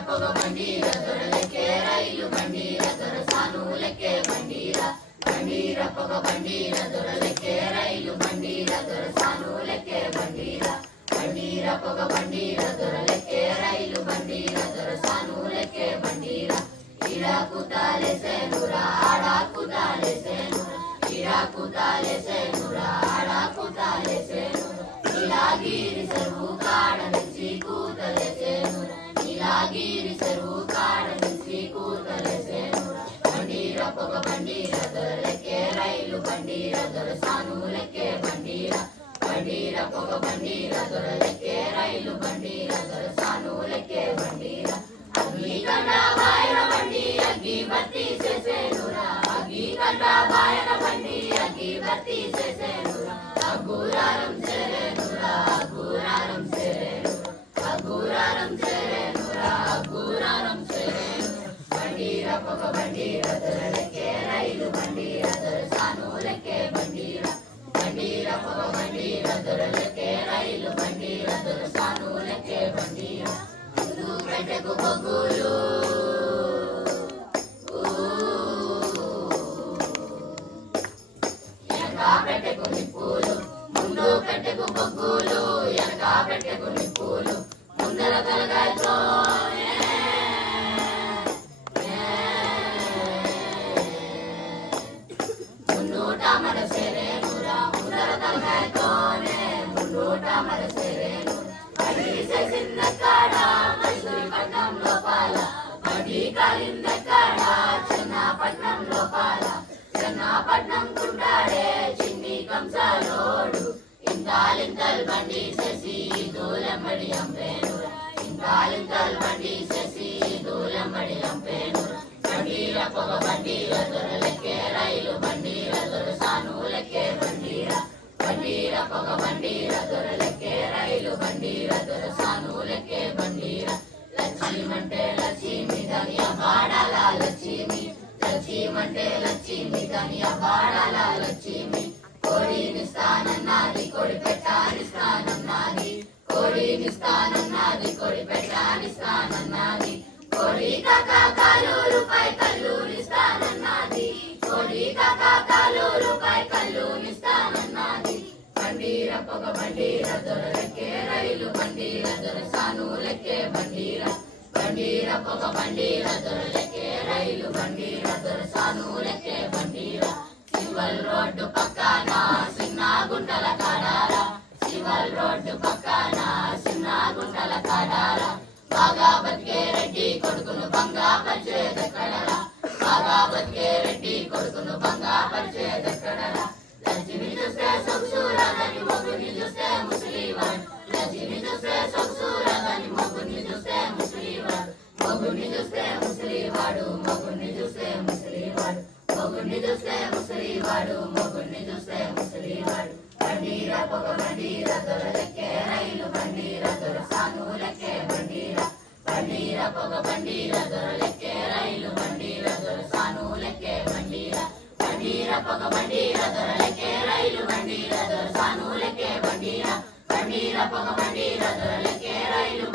పొగ బండిర దొరలకే రైలు బండిర దొరసానులకే బండిర బండిర పొగ బండిర దొరలకే రైలు బండిర దొరసానులకే బండిర బండిర పొగ బండిర దొరలకే రైలు బండిర దొరసానులకే బండిర ఇడాకు తాలేసేనురా ఆడాకు తాలేసేనురా ఇడాకు తాలేసేనురా ఆడాకు తాలేసేనురా నీలాగిరి చెరువు కాడ నుంచి కూతలేసేనురా నీలాగిరి చెరువు కాడ నుంచి కూతలేసేనురా బండిర పొగ బండిర దొరలకే రైలు బండిర దొరసానులకే బండిర బండిర పొగ బండిర దొరలకే రైలు బండిర దొరసానులకే బండిర అగ్గి కండ బాయన బండి అగ్గి బత్తి చేసేనురా అగ్గి కండ బాయన బండి అగ్గి బత్తి చేసేనురా అగ్గురారం చేరేనురా అగ్గురారం చేరేనురా అగ్గురారం చేరేనురా అగ్గురారం చేరేనురా బండిర పొగ బండిర దొరలకే రైలు బండిర దొరసానులకే బండిర బండిర పొగ బండిర దొరలకే రైలు బండిర దొరసానులకే బండిర ముందు పెట్టెకు బొగ్గులు వెనక పెట్టెకు నిప్పులు ముందు పెట్టెకు బొగ్గులు వెనక పెట్టెకు నిప్పులు ముందర తలగాయతో మున్నూట మన సేరేనురా ముందర తలగాయతోనే మున్నూట మన సేరేనురా పడి చేసిందక్కడ మైసూరిపట్నం లోపాల పడి కాలిందక్కడ చెన్నపట్నం లోపాల చెన్నపట్నం కుంటాడే చిన్ని కంసాలోడు ఇంతాలింతల్ బండి చేసి దూలెంబడి అంపేనురా ఇంతాలింతల్ బండి చేసి దూలెంబడి అంపేనురా బండిర పొగ బండిర దొరలకే రైలు బండిర దొరసానులకే బండిర బండిర పొగ బండిర దొరలకే రైలు బండిర దొరసానులకే బండిర లక్ష్మీమంటే లక్ష్మి ధనియ బాడాల లక్ష్మి లక్ష్మీమంటే లక్ష్మి ధనియ బాడాల లక్ష్మి కోడినిస్తానన్నది కోడి పెట్టానిస్తానన్నది కోడినిస్తానన్నది కోడి పెట్టానిస్తానన్నది కోడి కాకాలు రూపాయి కల్లూరిస్తానన్నది కోడి కాకాలు రూపాయి కల్లూరిస్తానన్నది బండిర పొగ బండిర దొరలకే రైలు బండిర దొరసానులకే బండిర బండిర పొగ బండిర దొరలకే రైలు బండిర దొరసానులకే బండిర సివల్ రోడ్డు పక్కన సిన్నాగుంటల కాడార సివల్ రోడ్డు పక్కన సిన్నాగుంటల కాడార బాగా బతికే రెడ్డి కొడుకును బంగా పరిచేదెక్కడరా బాగా బతికే రెడ్డి కొడుకును బంగా పరిచేదెక్కడరా లక్ష్మి చూస్తే సొగసూరదని మొగుని చూస్తే ముసలివాడు లక్ష్మి చూస్తే సొగసూరదని మొగుని చూస్తే ముసలివాడు మొగుని చూస్తే ముసలివాడు మొగుని చూస్తే ముసలివాడు మొగుని చూస్తే ముసలివాడు మొగుని చూస్తే ముసలివాడు బండిర పొగ బండిర దొరలకే రైలు బండిర దొరసానులకే బండిర బండిర పొగ బండిర దొరలకే రైలు బండిర దొరసానులకే బండిర బండిర పొగ బండిర దొరలకే రైలు బండిర దొరసానులకే బండిర బండిర పొగ బండిర దొరలకే రైలు